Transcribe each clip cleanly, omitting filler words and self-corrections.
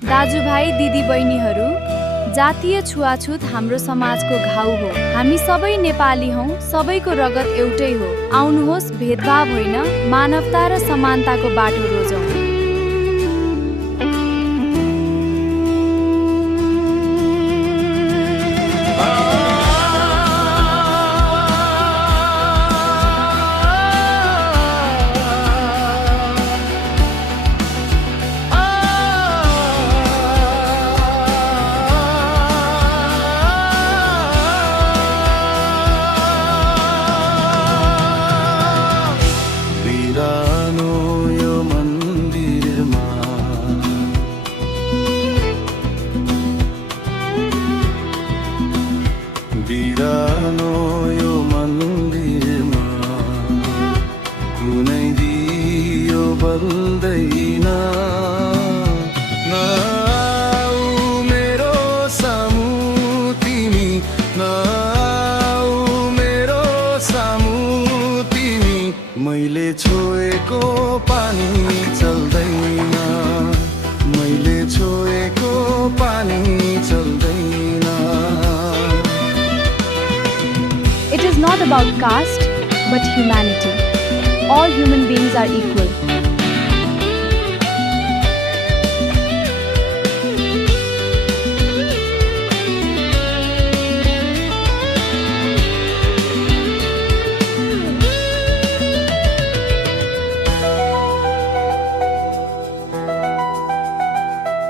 दाजुभाइ दिदीबहिनीहरू, जातीय छुवाछुत हाम्रो समाजको घाउ हो। हामी सबै नेपाली हौं, सबैको रगत एउटै हो। आउनुहोस् भेदभाव होइन, मानवता र समानताको बाटो रोजौं। बिरानो यो मन्दिरमा कुनै दियो बल्दैन। नआऊ मेरो सामु तिमी, नआऊ मेरो सामु तिमी। मैले छोएको पानी चल्दैन, मैले छोएको पानी चल्दैन। It is not about caste, but humanity. All human beings are equal.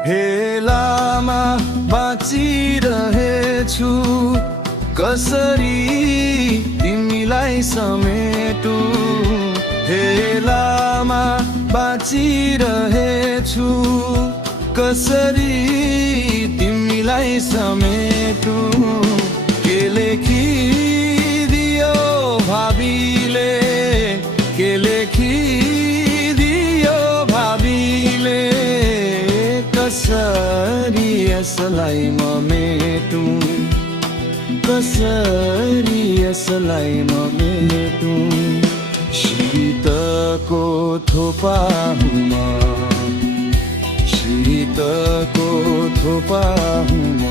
हेलामा बाँचिरहेछु, कसरी तिमीलाई समेटु। हेलामा बाँचिरहेछु, कसरी तिमीलाई समेटु। के लेखिदियो भावीले, के लेखिदियो भावीले। कसरी यसलाई म मेटुँ, कसरी यसलाई म मेटुँ। शीतको थोपा हुँ म, शीतको थोपा हुँ म।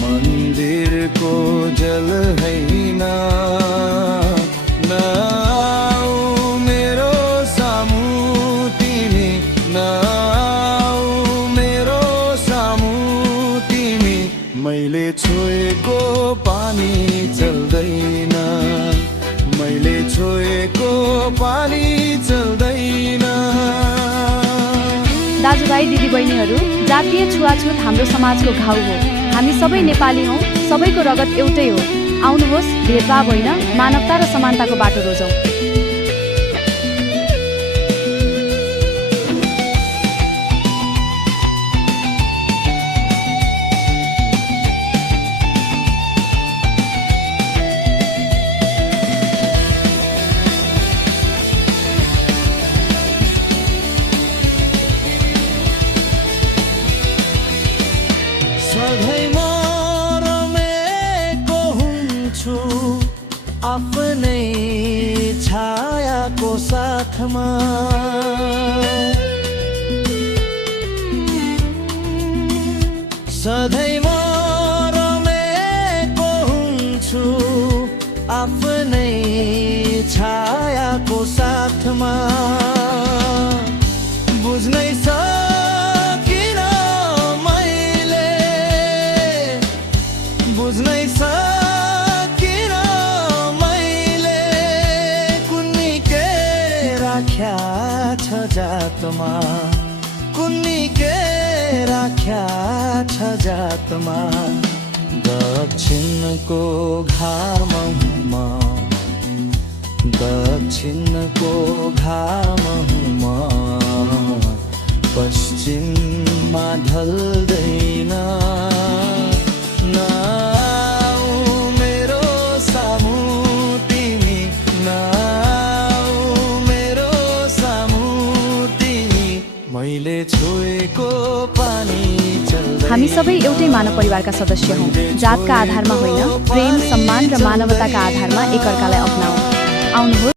मन्दिरको जल हैन। नआऊ मेरो सामु तिमी, नआऊ मेरो सामु तिमी। मैले छोएको पानी चल्दैन, मैले छोएको पानी चल्दैन। दाजुभाइ दिदीबहिनीहरू, जातीय छुवाछुत हाम्रो समाजको घाउ हो। हामी सबै नेपाली हौं, सबैको रगत एउटै हो। आउनुहोस् भेदभाव होइन, मानवता र समानताको बाटो रोजौं। सधैँ म रमेको हुन्छु आफ्नै छायाको साथमा। सधैँ म रमेको हुन्छु आफ्नै छायाको साथमा। बुझ्नै सकिन मैले, बुझ्नै सकिन मैले। कुन्नी के राख्या छ जातमा, कुन्नी के राख्या छ जातमा। दक्षिणको घाम हुँ म, दक्षिणको घाम हुँ म। पश्चिममा ढल्दैन। नआऊ मेरो सामु तिमी, नआऊ मेरो सामु तिमी। मैले छोएको पानी चल्दैन। हामी सबै एउटै मानव परिवारका सदस्य हौं। जातका आधारमा होइन, प्रेम, सम्मान र मानवताका आधारमा एकअर्कालाई अपनाऊ। आउनुहोस्